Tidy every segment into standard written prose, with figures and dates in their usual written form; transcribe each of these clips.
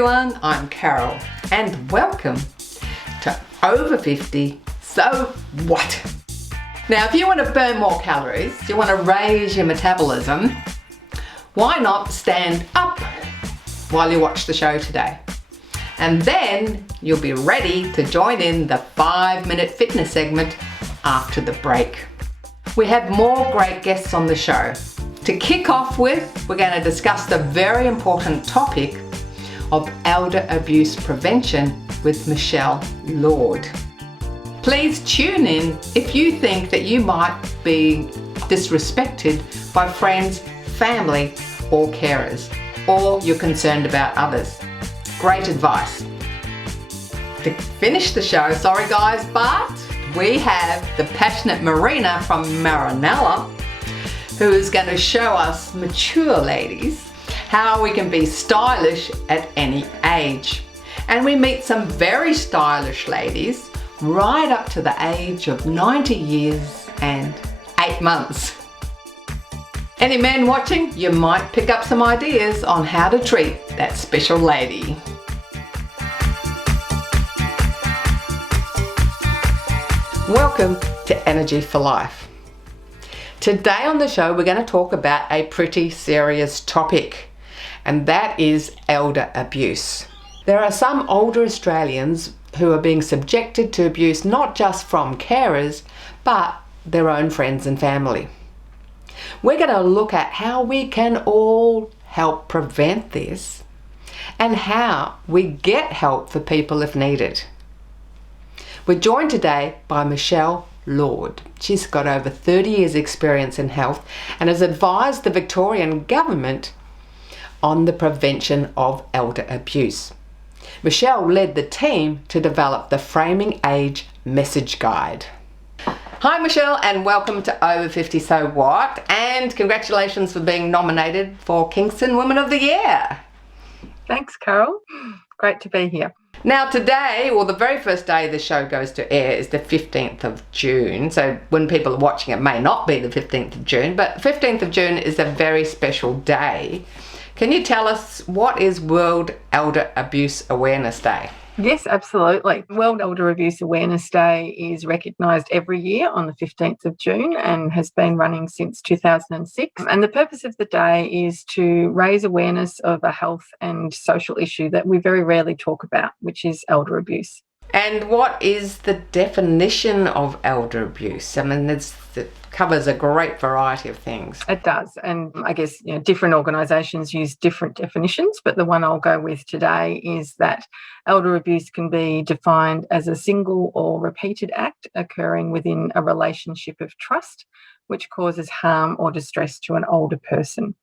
everyone, I'm Carol and welcome to Over 50, So What? Now if you want to burn more calories, you want to raise your metabolism, why not stand up while you watch the show today? And then you'll be ready to join in the 5-minute fitness segment after the break. We have more great guests on the show. To kick off with, we're going to discuss the very important topic of elder abuse prevention with mlord. Please tune in if you think that you might be disrespected by friends, family, or carers, or you're concerned about others. Great advice. To finish the show, sorry guys, but we have the passionate Marina from Marinella, who is going to show us mature ladies how we can be stylish at any age. And we meet some very stylish ladies right up to the age of 90 years and 8 months. Any men watching, you might pick up some ideas on how to treat that special lady. Welcome to Energy for Life. Today on the show, we're going to talk about a pretty serious topic, and that is elder abuse. There are some older Australians who are being subjected to abuse not just from carers, but their own friends and family. We're going to look at how we can all help prevent this and how we get help for people if needed. We're joined today by mlord. She's got over 30 years experience in health and has advised the Victorian government on the prevention of elder abuse. Michelle led the team to develop the Framing Age Message Guide. Hi Michelle, and welcome to Over 50 So What, and congratulations for being nominated for Kingston Woman of the Year. Thanks, Carol. Great to be here. Now today, or the very first day the show goes to air, is the 15th of June. So when people are watching it may not be the 15th of June, but 15th of June is a very special day. Can you tell us what is World Elder Abuse Awareness Day? Yes, absolutely. World Elder Abuse Awareness Day is recognised every year on the 15th of June and has been running since 2006. And the purpose of the day is to raise awareness of a health and social issue that we very rarely talk about, which is elder abuse. And what is the definition of elder abuse? I mean, it covers a great variety of things. It does. And I guess different organisations use different definitions, but the one I'll go with today is that elder abuse can be defined as a single or repeated act occurring within a relationship of trust, which causes harm or distress to an older person.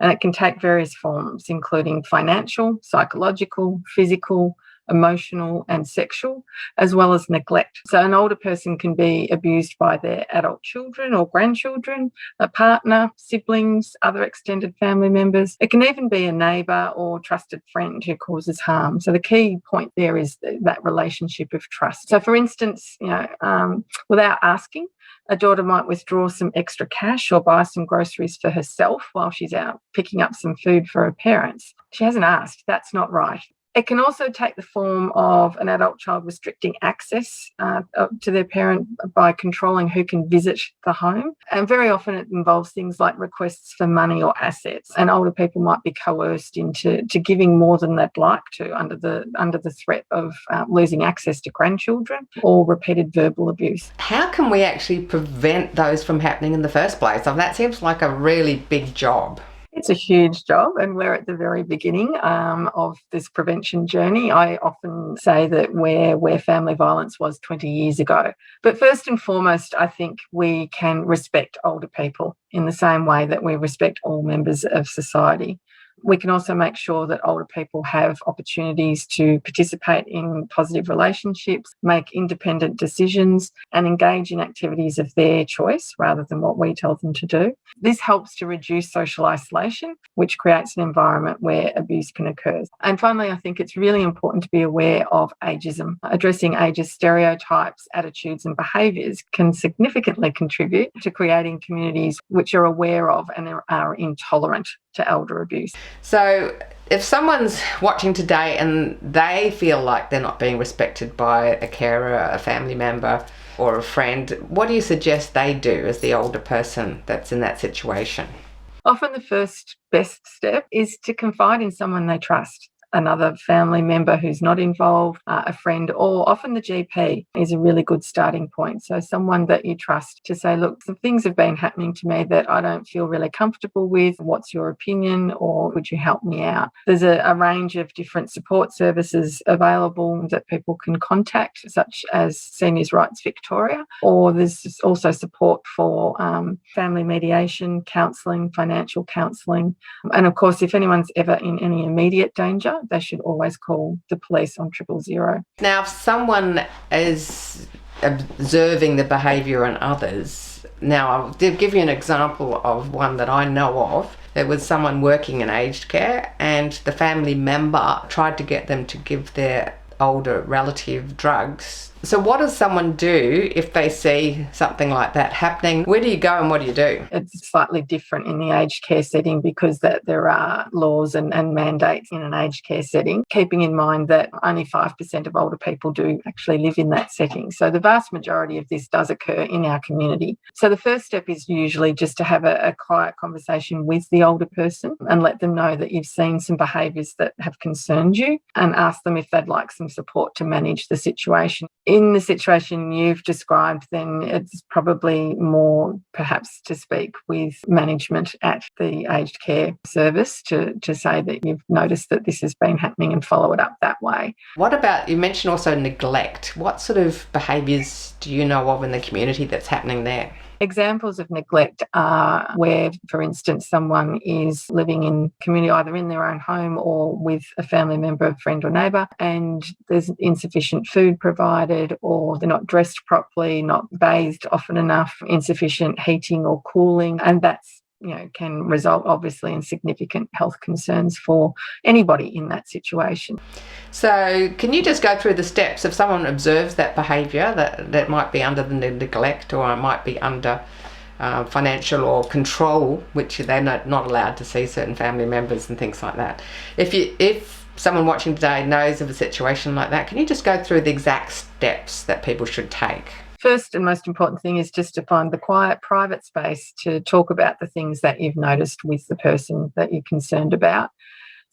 And it can take various forms, including financial, psychological, physical, emotional and sexual, as well as neglect. So an older person can be abused by their adult children or grandchildren, a partner, siblings, other extended family members. It can even be a neighbour or trusted friend who causes harm. So the key point there is that relationship of trust. So for instance, without asking, a daughter might withdraw some extra cash or buy some groceries for herself while she's out picking up some food for her parents. She hasn't asked. That's not right. It can also take the form of an adult child restricting access to their parent by controlling who can visit the home. And very often it involves things like requests for money or assets. And older people might be coerced into giving more than they'd like to under the threat of losing access to grandchildren or repeated verbal abuse. How can we actually prevent those from happening in the first place? I mean, that seems like a really big job. It's a huge job, and we're at the very beginning of this prevention journey. I often say that we're where family violence was 20 years ago. But first and foremost, I think we can respect older people in the same way that we respect all members of society. We can also make sure that older people have opportunities to participate in positive relationships, make independent decisions, and engage in activities of their choice rather than what we tell them to do. This helps to reduce social isolation, which creates an environment where abuse can occur. And finally, I think it's really important to be aware of ageism. Addressing ageist stereotypes, attitudes, and behaviours can significantly contribute to creating communities which are aware of and are intolerant to elder abuse. So if someone's watching today and they feel like they're not being respected by a carer, a family member or a friend, what do you suggest they do as the older person that's in that situation? Often the first best step is to confide in someone they trust. Another family member who's not involved, a friend, or often the GP is a really good starting point. So someone that you trust to say, look, some things have been happening to me that I don't feel really comfortable with. What's your opinion, or would you help me out? There's a range of different support services available that people can contact, such as Seniors Rights Victoria, or there's also support for family mediation, counselling, financial counselling. And of course, if anyone's ever in any immediate danger, they should always call the police on 000. Now, if someone is observing the behaviour in others, now I'll give you an example of one that I know of. There was someone working in aged care and the family member tried to get them to give their older relative drugs. So what does someone do if they see something like that happening? Where do you go and what do you do? It's slightly different in the aged care setting because there are laws and mandates in an aged care setting, keeping in mind that only 5% of older people do actually live in that setting. So the vast majority of this does occur in our community. So the first step is usually just to have a quiet conversation with the older person and let them know that you've seen some behaviours that have concerned you and ask them if they'd like some support to manage the situation. In the situation you've described, then it's probably more perhaps to speak with management at the aged care service to say that you've noticed that this has been happening and follow it up that way. What about, you mentioned also neglect. What sort of behaviours do you know of in the community that's happening there? Examples of neglect are where, for instance, someone is living in community, either in their own home or with a family member, friend or neighbour, and there's insufficient food provided, or they're not dressed properly, not bathed often enough, insufficient heating or cooling, and that's can result obviously in significant health concerns for anybody in that situation. So can you just go through the steps if someone observes that behaviour that might be under the neglect or might be under financial or control, which they're not allowed to see certain family members and things like that. If someone watching today knows of a situation like that, can you just go through the exact steps that people should take? First and most important thing is just to find the quiet, private space to talk about the things that you've noticed with the person that you're concerned about.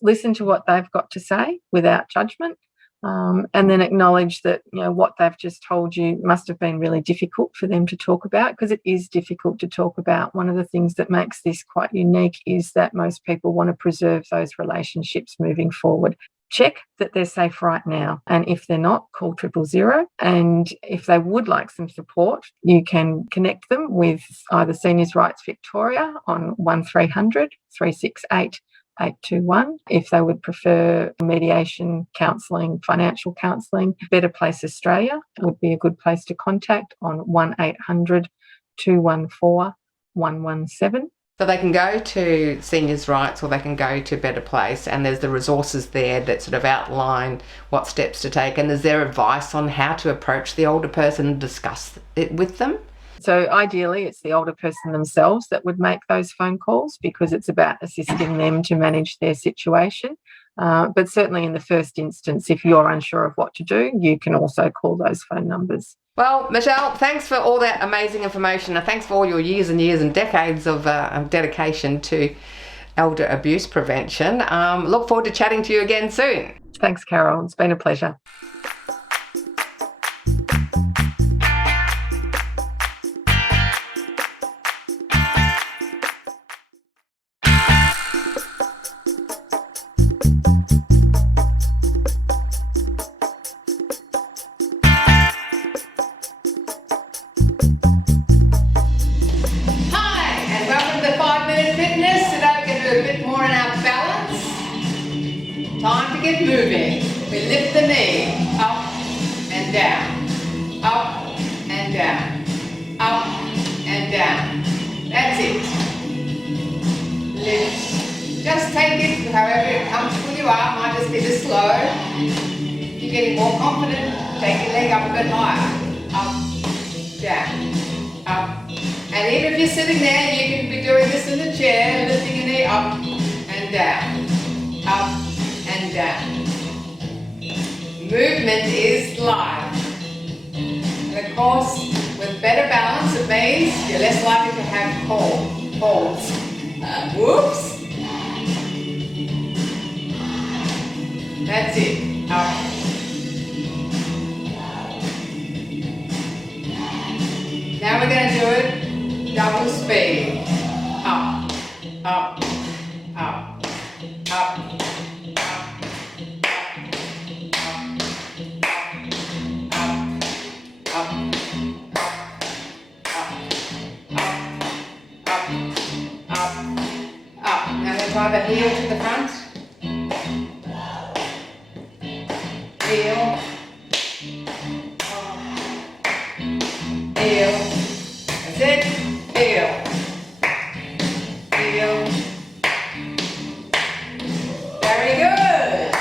Listen to what they've got to say without judgment, and then acknowledge that what they've just told you must have been really difficult for them to talk about, because it is difficult to talk about. One of the things that makes this quite unique is that most people want to preserve those relationships moving forward. Check that they're safe right now, and if they're not, call 000. And if they would like some support, you can connect them with either Seniors Rights Victoria on 1300 368 821. If they would prefer mediation, counselling, financial counselling, Better Place Australia would be a good place to contact on 1800 214 117. So they can go to Seniors Rights or they can go to Better Place, and there's the resources there that sort of outline what steps to take. And is there advice on how to approach the older person and discuss it with them? So ideally, it's the older person themselves that would make those phone calls, because it's about assisting them to manage their situation. But certainly in the first instance, if you're unsure of what to do, you can also call those phone numbers. Well, Michelle, thanks for all that amazing information, and thanks for all your years and years and decades of dedication to elder abuse prevention. Look forward to chatting to you again soon. Thanks, Carol. It's been a pleasure. Time to get moving. We lift the knee up and down, up and down, up and down. That's it. Lift. Just take it however comfortable you are. Might just be this slow. You're getting more confident. Take your leg up a bit higher. Up, down, up. And even if you're sitting there, you can be doing this in the chair, lifting your knee up and down, up and down. Movement is life. And of course, with better balance, it means you're less likely to have falls. Whoops. That's it. Up. Now we're going to do it double speed. Up, up, up, up, up, up. Now let's drive a heel to the front. Heel. Heel. That's it. Heel. Heel. Very good.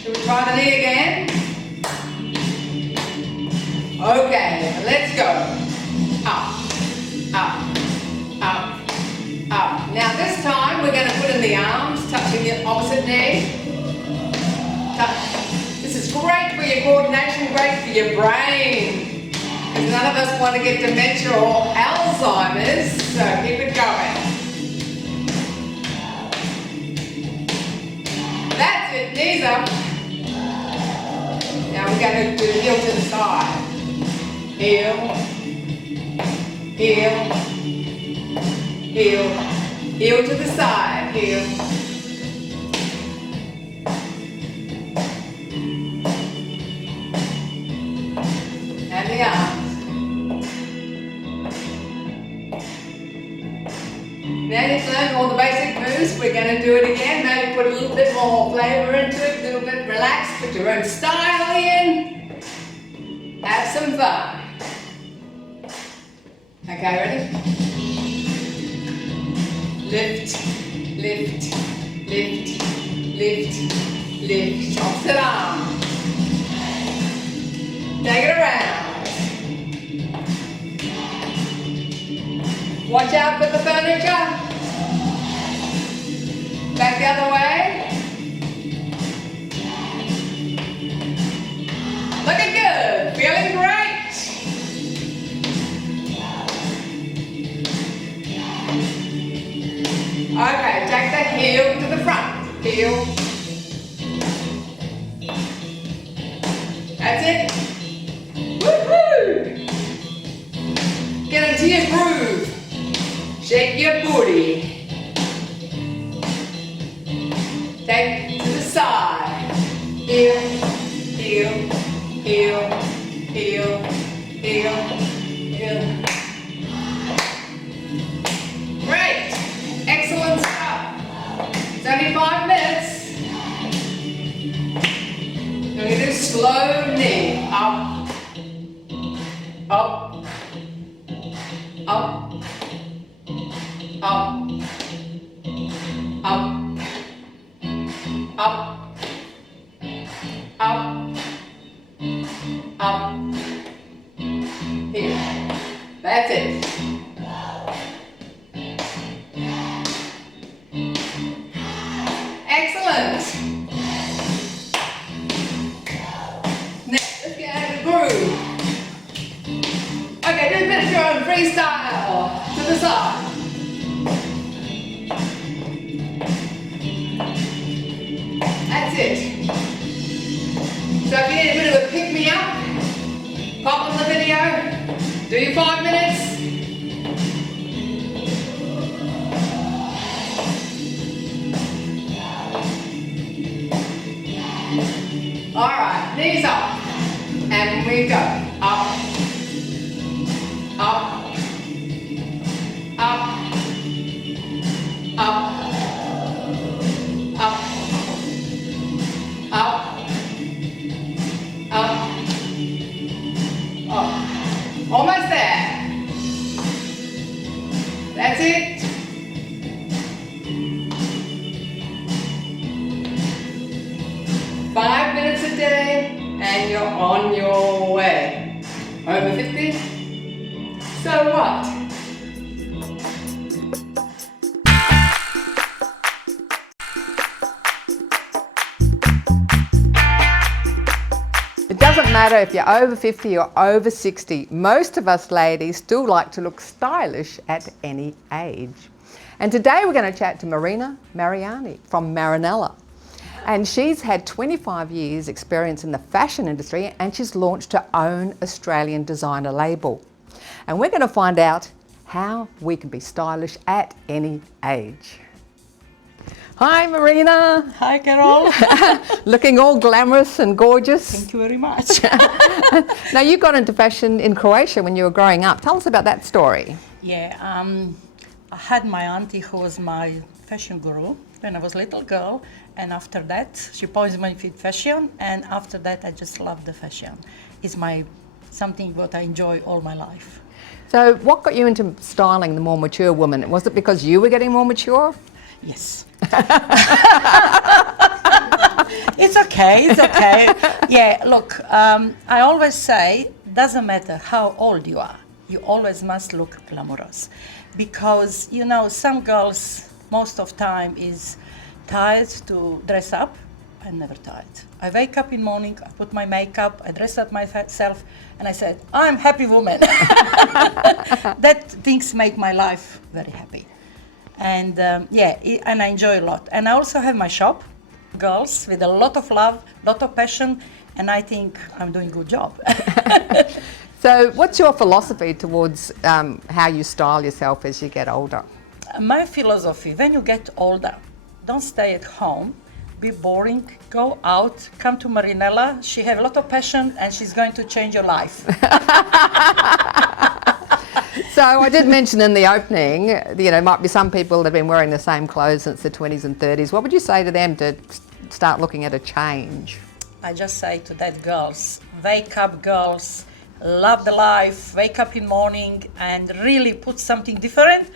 Should we try the knee again? Okay, let's go. Up, up, up, up. Now this time we're going to put in the arms, touching the opposite knee. Touch. This is great for your coordination, great for your brain. Because none of us want to get dementia or Alzheimer's, so keep it going. That's it, knees up. Now we're going to do the heel to the side. Heel, heel, heel, heel to the side, heel. And the arms. Now you've learned all the basic moves, we're going to do it again. Maybe put a little bit more flavour into it, a little bit relaxed, put your own style in. Have some fun. Okay, ready? Lift, lift, lift, lift, lift. Opposite arm. Take it around. Watch out for the furniture. Back the other way. Looking good. Feeling great. Okay, take the heel to the front. Heel. That's it. Woohoo! Get into your groove. Shake your booty. Take to the side. Heel, heel, heel, heel, heel, heel. Great. Excellent stuff. It's only 5 minutes. We're going to do slow knee. Up, up, up, up, up, up, up, up. Here. That's it. Excellent. Next, let's get out of the groove. Okay, do a bit of your own freestyle to the side. That's it. So if you need a bit of a pick-me-up, pop on the video, do your 5 minutes. Alright, knees up, and we go. Up, up, up, up, up, up, up, up. Almost there. That's it. Five minutes a day and you're on your way. Over 50? So what? matter if you're over 50 or over 60, most of us ladies still like to look stylish at any age. And today we're going to chat to Marina from Marinella. And she's had 25 years experience in the fashion industry, and she's launched her own Australian designer label. And we're going to find out how we can be stylish at any age. Hi Marina. Hi Carol. Looking all glamorous and gorgeous. Thank you very much. Now you got into fashion in Croatia when you were growing up. Tell us about that story. Yeah, I had my auntie who was my fashion guru when I was a little girl, and after that she pointed me with fashion, and after that I just love the fashion. It's something what I enjoy all my life. So what got you into styling the more mature woman? Was it because you were getting more mature? Yes. It's okay. Yeah, look, I always say, doesn't matter how old you are, you always must look glamorous. Because, you know, some girls, most of time is tired to dress up. I'm never tired. I wake up in morning, I put my makeup, I dress up myself, and I said, I'm happy woman. That things make my life very happy. And and I enjoy a lot. And I also have my shop, girls with a lot of love, lot of passion, and I think I'm doing a good job. So what's your philosophy towards how you style yourself as you get older? My philosophy, when you get older, don't stay at home, be boring, go out, come to Marinella. She has a lot of passion and she's going to change your life. So I did mention in the opening, you know, might be some people that have been wearing the same clothes since the 20s and 30s. What would you say to them to start looking at a change? I just say to that girls, wake up girls, love the life, wake up in morning and really put something different.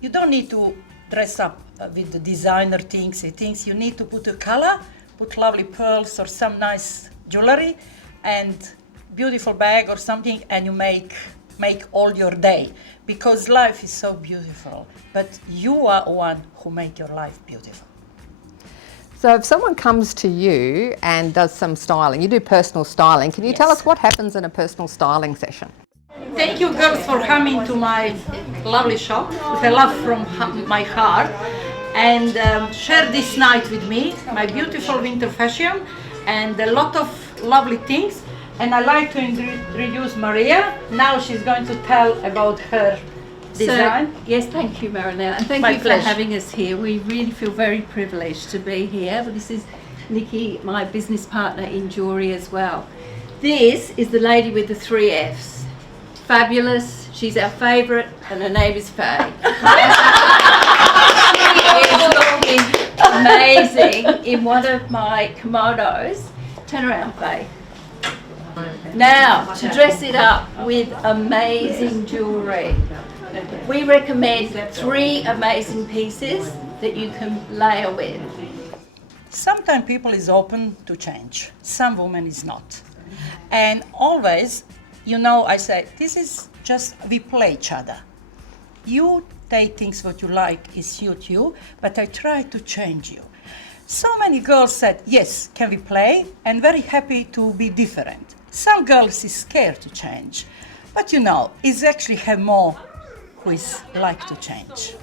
You don't need to dress up with the designer things. You need to put a color, put lovely pearls or some nice jewelry and beautiful bag or something, and you make all your day, because life is so beautiful, but you are one who make your life beautiful. So if someone comes to you and does some styling, you do personal styling, can you tell us what happens in a personal styling session? Thank you girls for coming to my lovely shop with a love from my heart, and share this night with me, my beautiful winter fashion and a lot of lovely things. And I'd like to introduce Maria. Now she's going to tell about her design. Yes, thank you, Marinella, and thank you for having us here. We really feel very privileged to be here. This is Nikki, my business partner in jewellery as well. This is the lady with the 3 Fs. Fabulous. She's our favourite, and her name is Faye. She is looking amazing in one of my kimonos. Turn around, Faye. Now, to dress it up with amazing jewellery, we recommend 3 amazing pieces that you can layer with. Sometimes people is open to change, some women is not. And always, you know, I say, this is just, we play each other. You take things what you like, is suit you, but I try to change you. So many girls said, yes, can we play? And very happy to be different. Some girls is scared to change, but you know, it's actually have more who is like to change.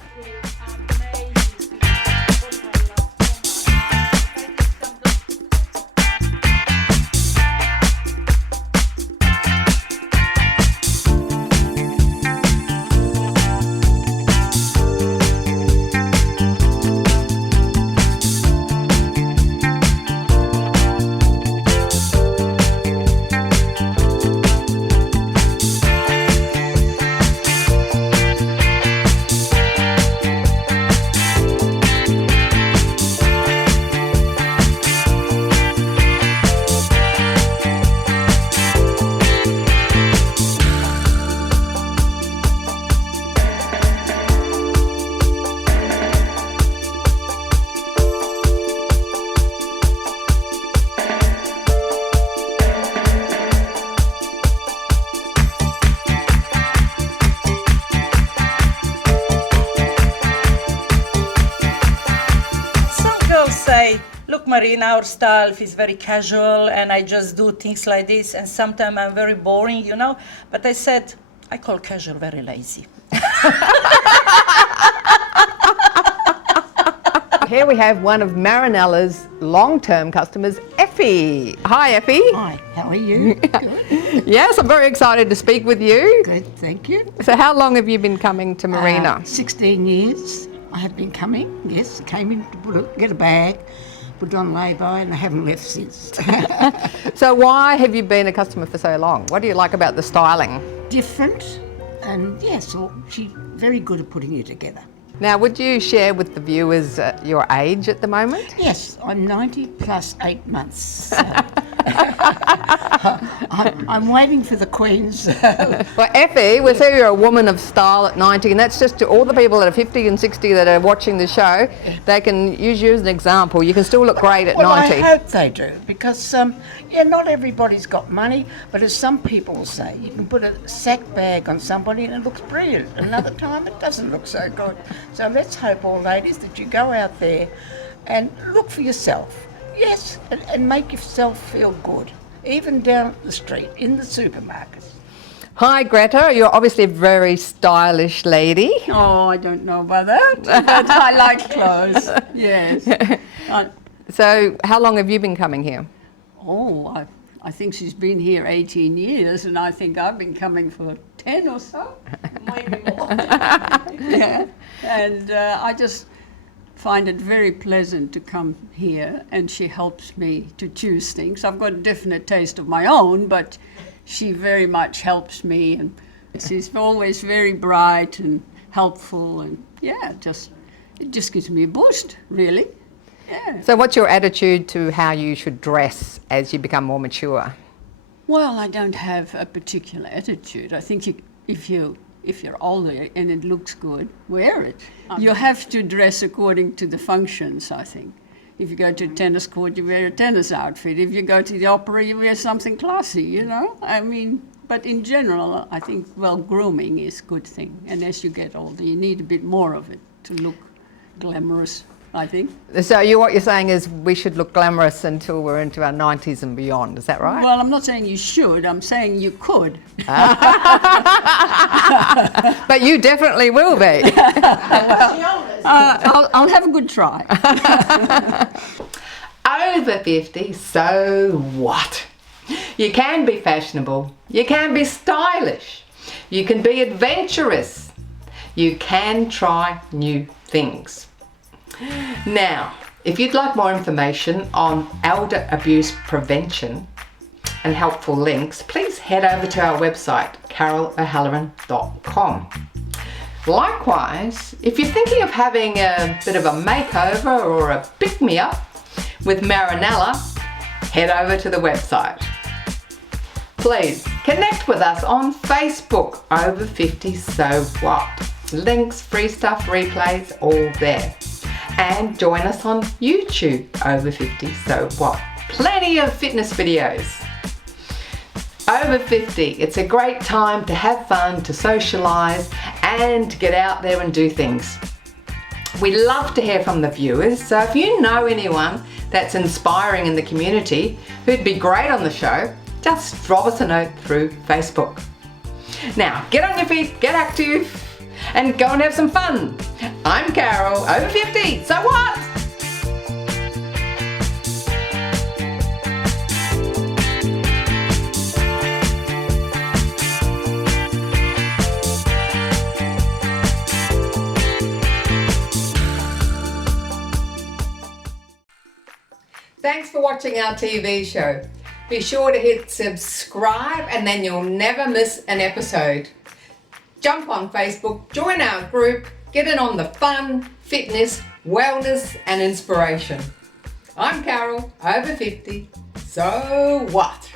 look, Marina, our style is very casual and I just do things like this and sometimes I'm very boring, you know. But I said, I call casual very lazy. Here we have one of Marinella's long-term customers, Effie. Hi, Effie. Hi, how are you? Good. Yes, I'm very excited to speak with you. Good, thank you. So how long have you been coming to Marina? 16 years I have been coming, yes. Came in to get a bag, put it on lay-by, and I haven't left since. So why have you been a customer for so long? What do you like about the styling? Different, and yes, well, she's very good at putting it together. Now, would you share with the viewers your age at the moment? Yes, I'm 90 plus 8 months. I'm waiting for the Queen's. Well, Effie, we say you're a woman of style at 90, and that's just to all the people that are 50 and 60 that are watching the show. They can use you as an example. You can still look great at 90. I hope they do, because not everybody's got money, but as some people will say, you can put a sack bag on somebody and it looks brilliant. Another time it doesn't look so good. So let's hope, all ladies, that you go out there and look for yourself. Yes, and make yourself feel good, even down the street, in the supermarkets. Hi, Greta. You're obviously a very stylish lady. Oh, I don't know about that, but I like clothes, yes. So how long have you been coming here? I think she's been here 18 years, and I think I've been coming for 10 or so, maybe more. Yeah, and I just find it very pleasant to come here, and she helps me to choose things. I've got a definite taste of my own, but she very much helps me, and she's always very bright and helpful, and yeah, it just gives me a boost, really. Yeah. So what's your attitude to how you should dress as you become more mature? Well, I don't have a particular attitude. I think if you're older and it looks good, wear it. You have to dress according to the functions, I think. If you go to a tennis court, you wear a tennis outfit. If you go to the opera, you wear something classy, you know? I mean, but in general, I think, well, grooming is a good thing. And as you get older, you need a bit more of it to look glamorous, I think. So what you're saying is we should look glamorous until we're into our 90s and beyond, is that right? Well, I'm not saying you should, I'm saying you could. But you definitely will be. I'll have a good try. Over 50, so what? You can be fashionable, you can be stylish, you can be adventurous, you can try new things. Now, if you'd like more information on elder abuse prevention and helpful links, please head over to our website, carolohalloran.com. Likewise, if you're thinking of having a bit of a makeover or a pick-me-up with Marinella, head over to the website. Please connect with us on Facebook, Over 50 So What. Links, free stuff, replays, all there. And join us on YouTube, Over 50 So What. Plenty of fitness videos. Over 50, it's a great time to have fun, to socialise and to get out there and do things. We love to hear from the viewers, so if you know anyone that's inspiring in the community who'd be great on the show, just drop us a note through Facebook. Now, get on your feet, get active, and go and have some fun. I'm Carol, over 50, so what? Thanks for watching our TV show. Be sure to hit subscribe and then you'll never miss an episode. Jump on Facebook, join our group, get in on the fun, fitness, wellness and inspiration. I'm Carol, over 50, so what?